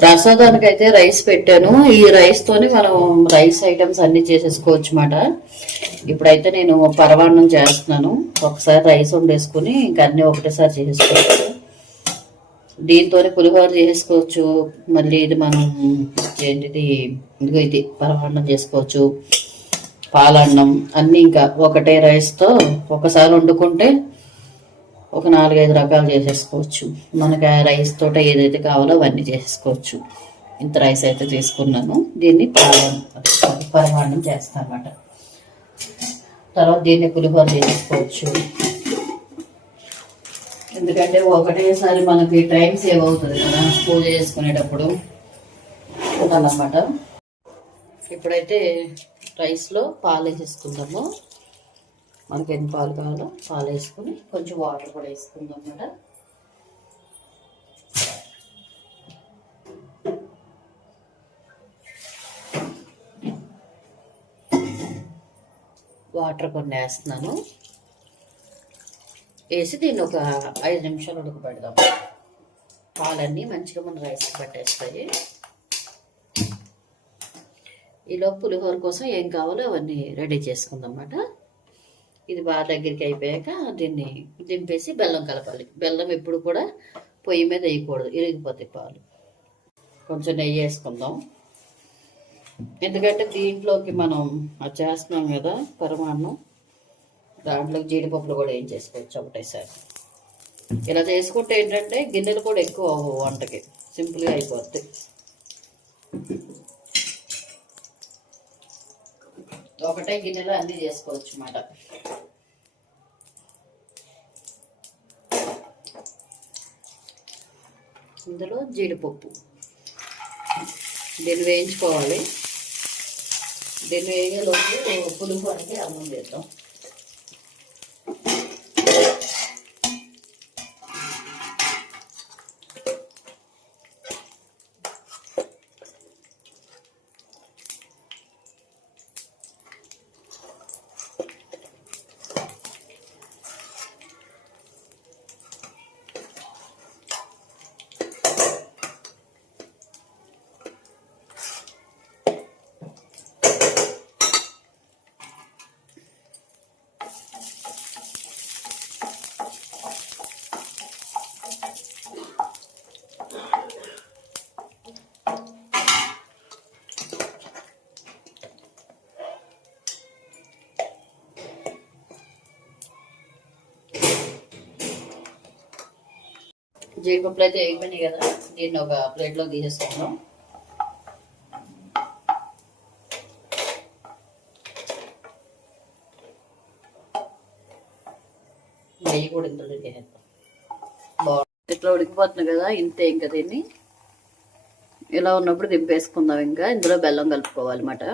ప్రసాదానికి అయితే రైస్ పెట్టాను. ఈ రైస్ తోని మనం రైస్ ఐటమ్స్ అన్ని చేసేసుకోవచ్చు అన్నమాట. ఇప్పుడైతే నేను పరమాన్నం చేస్తున్నాను. ఒకసారి రైస్ వండేసుకుని ఇంకా అన్ని ఒకటేసారి చేసేసుకోవచ్చు. దీంతోనే పులిహోర చేసుకోవచ్చు. మళ్ళీ ఇది మనం ఏంటిది ఇదిగో ఇది పరమాన్నం చేసుకోవచ్చు, పాలన్నం అన్నీ ఇంకా ఒకటే రైస్తో ఒకసారి వండుకుంటే ఒక 4-5 రకాలు చేసేసుకోవచ్చు. మనకి ఆ రైస్ తోట ఏదైతే కావాలో అవన్నీ చేసేసుకోవచ్చు. ఇంత రైస్ అయితే తీసుకున్నాను. దీన్ని పరమాన్నం చేస్తాను అన్నమాట. తర్వాత దీన్ని పులిహోర చేసుకోవచ్చు. ఎందుకంటే ఒకటేసారి మనకి టైం సేవ్ అవుతుంది కదా పూజ చేసుకునేటప్పుడు అన్నమాట. ఇప్పుడైతే రైస్లో పాలు వేసేసుకుందాము. మనకి ఎన్ని పాలు కావాలో పాలు వేసుకుని కొంచెం వాటర్ కూడా వేసుకుందాం అన్నమాట. వాటర్ కొన్ని వేస్తున్నాను. వేసి దీన్ని ఒక 5 నిమిషాలు ఉడకబెడదాం. పాలన్నీ మంచిగా మన రైస్ పట్టేస్తాయి. ఈలో పులిహోర కోసం ఏం కావాలో అవన్నీ రెడీ చేసుకుందాం అన్నమాట. ఇది బాగా దగ్గరికి అయిపోయాక దీన్ని దింపేసి బెల్లం కలపాలి. బెల్లం ఎప్పుడు కూడా పొయ్యి మీద వేయకూడదు, ఇరిగిపోతాయి పాలు. కొంచెం నెయ్యి వేసుకుందాం. ఎందుకంటే దీంట్లోకి మనం అది చేస్తున్నాం కదా పరమాన్నం, దాంట్లోకి జీడిపప్పులు కూడా ఏం చేసుకోవచ్చు ఒకటేసారి. ఇలా చేసుకుంటే ఏంటంటే గిన్నెలు కూడా ఎక్కువ వంటకి సింపుల్గా అయిపోద్ది. ఒకటే గిన్నెలో అన్నీ చేసుకోవచ్చు అన్నమాట. ఇందులో జీడిపప్పు దీన్ని వేయించుకోవాలి. దీన్ని వేయలోపు పులిహోరకి అన్నం చేద్దాం. జీడిపప్పులు అయితే వేగిపోయినాయి కదా, దీన్ని ఒక ప్లేట్లో తీసేసుకుందాం. నెయ్యి కూడా ఇందులో వేసేద్దాం. బాగుంది. ఇట్లా ఉడికిపోతుంది కదా, ఇంతే. ఇంకా దీన్ని ఇలా ఉన్నప్పుడు దింపేసుకుందాం. ఇంకా ఇందులో బెల్లం కలుపుకోవాలి అన్నమాట.